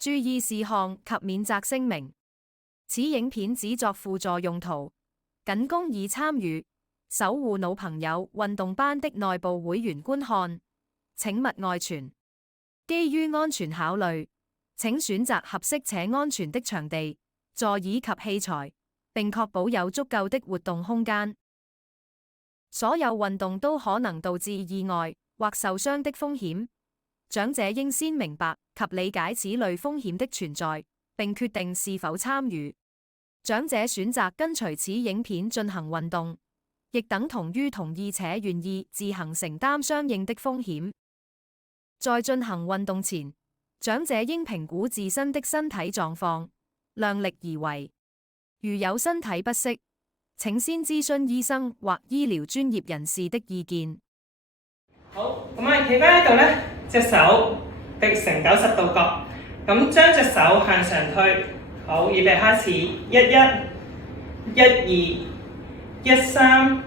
注意事項及免責聲明：此影片只作輔助用途，僅供已參與守護腦朋友運動班的內部會員觀看，請勿外傳。基於安全考慮，請選擇合適且安全的場地、座椅及器材，並確保有足夠的活動空間。所有運動都可能導致意外或受傷的風險，長者應先明白及理解此類風險的存在，並決定是否參與。長者選擇跟隨此影片進行運動，亦等同於同意且願意自行承擔相應的風險。在進行運動前，長者應評估自身的身體狀況，量力而為。如有身體不適，請先諮詢醫生或醫療專業人士的意見。好，咁我哋企翻喺度呢，隻手逼成90度角，咁將隻手向上推。好，預備開始，11、12、13、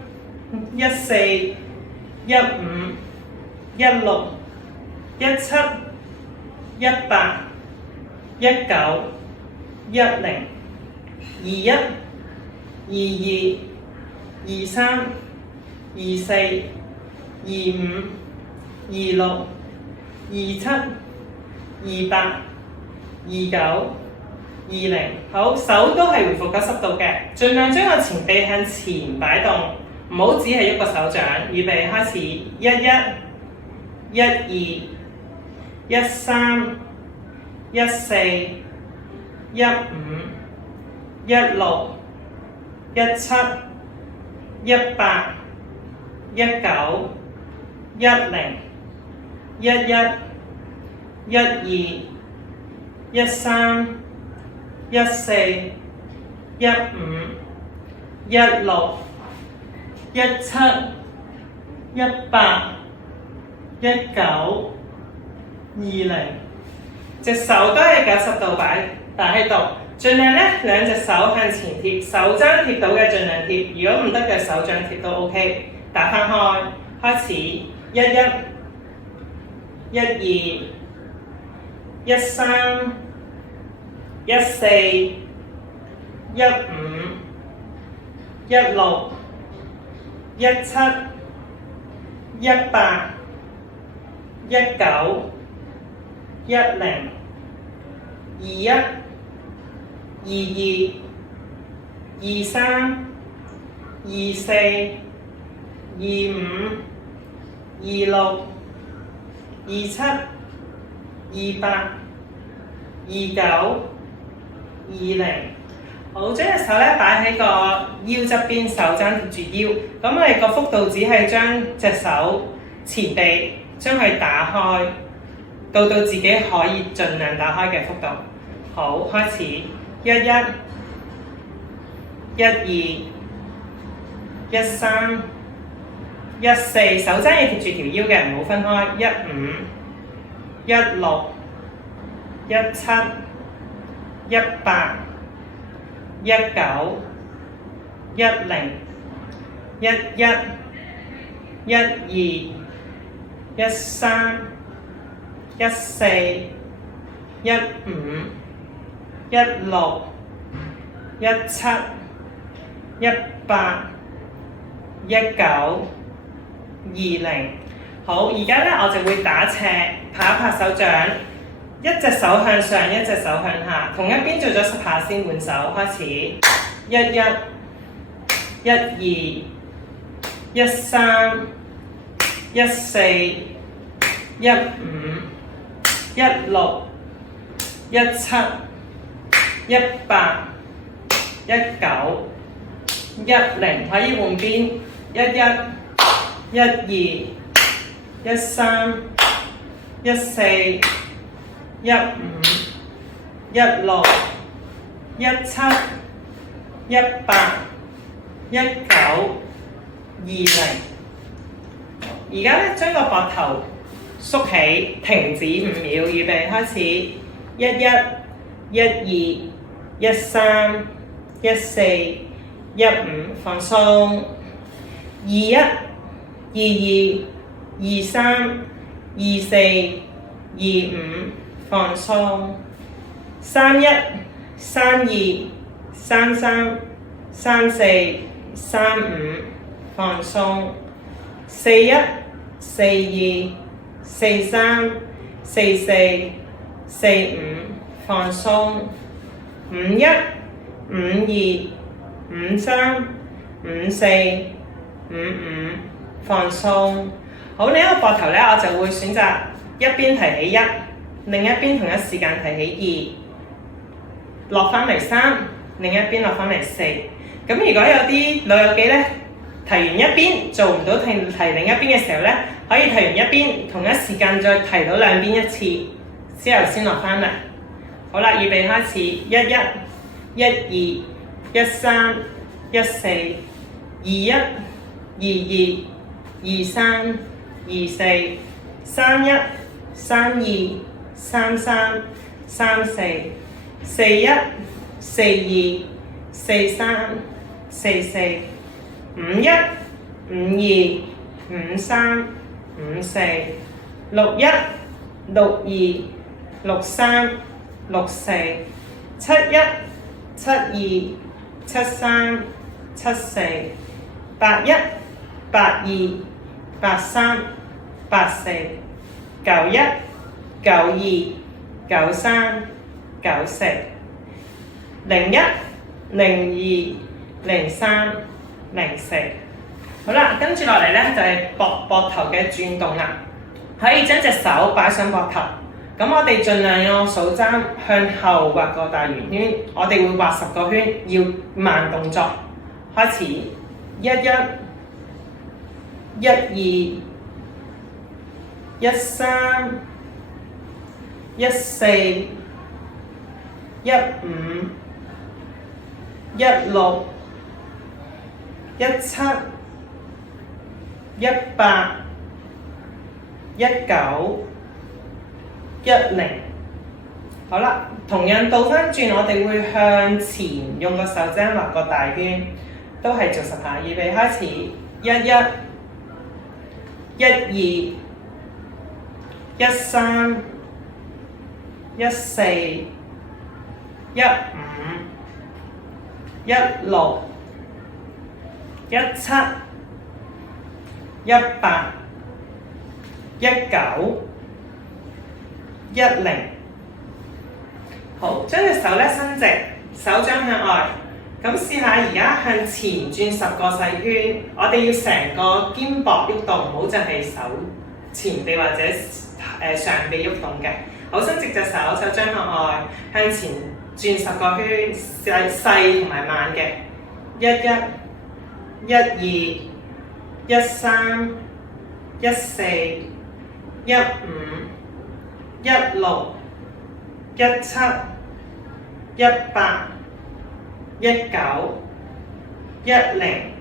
14、15、16、17、18、19、10、21、22、23、24、25、26、27、28、29、20，好，手都係回復90度嘅，盡量將個前臂向前擺動，唔好只係一個手掌。預備開始，11、12、13、14、15、16、17、18、19、10、11、12、13、14、15、16、17、18、19、20，隻手都係90度擺喺度，盡量咧兩隻手向前貼，手踭貼到嘅盡量貼，如果唔得嘅手掌貼都 OK。打翻開，開始11、12、13、14、15、16、17、18、19、10、21、22、23、24、25、26、27、28、29、20，好，將隻手咧擺喺個腰側邊，手踭貼住腰。咁我哋個幅度只係將隻手前臂將佢打開，到自己可以盡量打開嘅幅度。好，開始11、12、13、14，手踭要貼住條腰嘅，唔好分開。15、16、17、18、19、10、11、12、13、14、15、16、17、18、19、20，好，而家咧我就會打斜，拍一拍手掌，一隻手向上，一隻手向下，同一邊做咗10下先換手，開始11、12、13、14、15、16、17、18、19、10，可以換邊，11、12、13、14、15、16、17、18、19、20。而家咧將個膊頭縮起，停止5秒，預備開始11、12、13、14、15，放鬆21、22、23、24、25，放鬆31、32、33、34、35，放鬆。41、42、43、44、45，放鬆。51、52、53、54、55，放鬆。好，另一個膊頭咧，我就會選擇一邊提起1，另一邊同一時間提起2，落翻嚟3，另一邊落翻嚟4。咁如果有啲老友記咧，提完一邊做唔到提另一邊嘅時候咧，可以提完一邊同一時間再提到兩邊一次，之後先落翻嚟。好啦，預備開始，11、12、13、14、21、22、23、24、31、32、33、34、41、42、43、44、51、52、53、54、61、62、63、64、71、72、73、74、81、82、83、84、91、92、93、94、01、02、03、04。好啦，跟住落嚟咧就係膊頭嘅轉動啦。可以將隻手擺上膊頭，咁我哋盡量用數針向後畫個大圓圈，我哋會畫10個圈，要慢動作。開始，11、12、13、14、15、16、17、18、19、10。好啦，同樣倒翻轉，我哋會向前用個手踭畫個大圈，都係做10下。預備開始，11、12、13、14、15、16、17、18、19、10。好，將隻手咧伸直，手掌向外。咁試下而家向前轉10個細圈，我哋要成個肩膊喐動，唔好淨係手前臂或者上臂喐動嘅。好，伸直隻手，手掌向外，向前轉10個圈，細同埋慢嘅。11、12、13、14、15、16、17、18、19、10。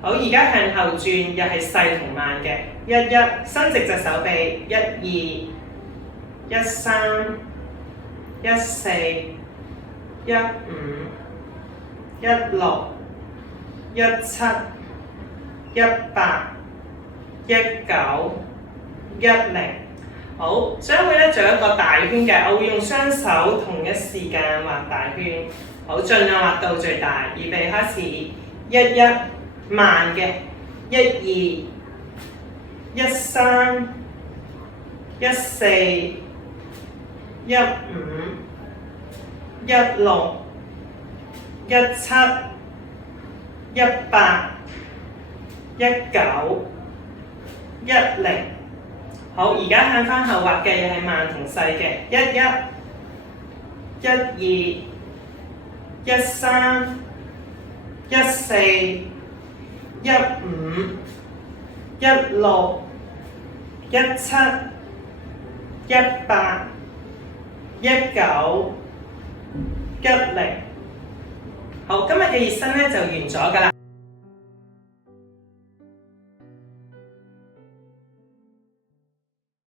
好，而家向後轉，又係細同慢嘅。11，伸直隻手臂。12、13、14、15、16、17、18、19、10。好，將會咧做一個大圈嘅，我會用雙手同一時間畫大圈。好，盡量畫到最大。預備開始，11，慢嘅，12、13、14、15、16、17、18、19、10。好，而家向翻後畫嘅又係慢同細嘅，11、12、13、14、15、16、17、18、19、10。好，今日嘅熱身咧就完咗㗎啦。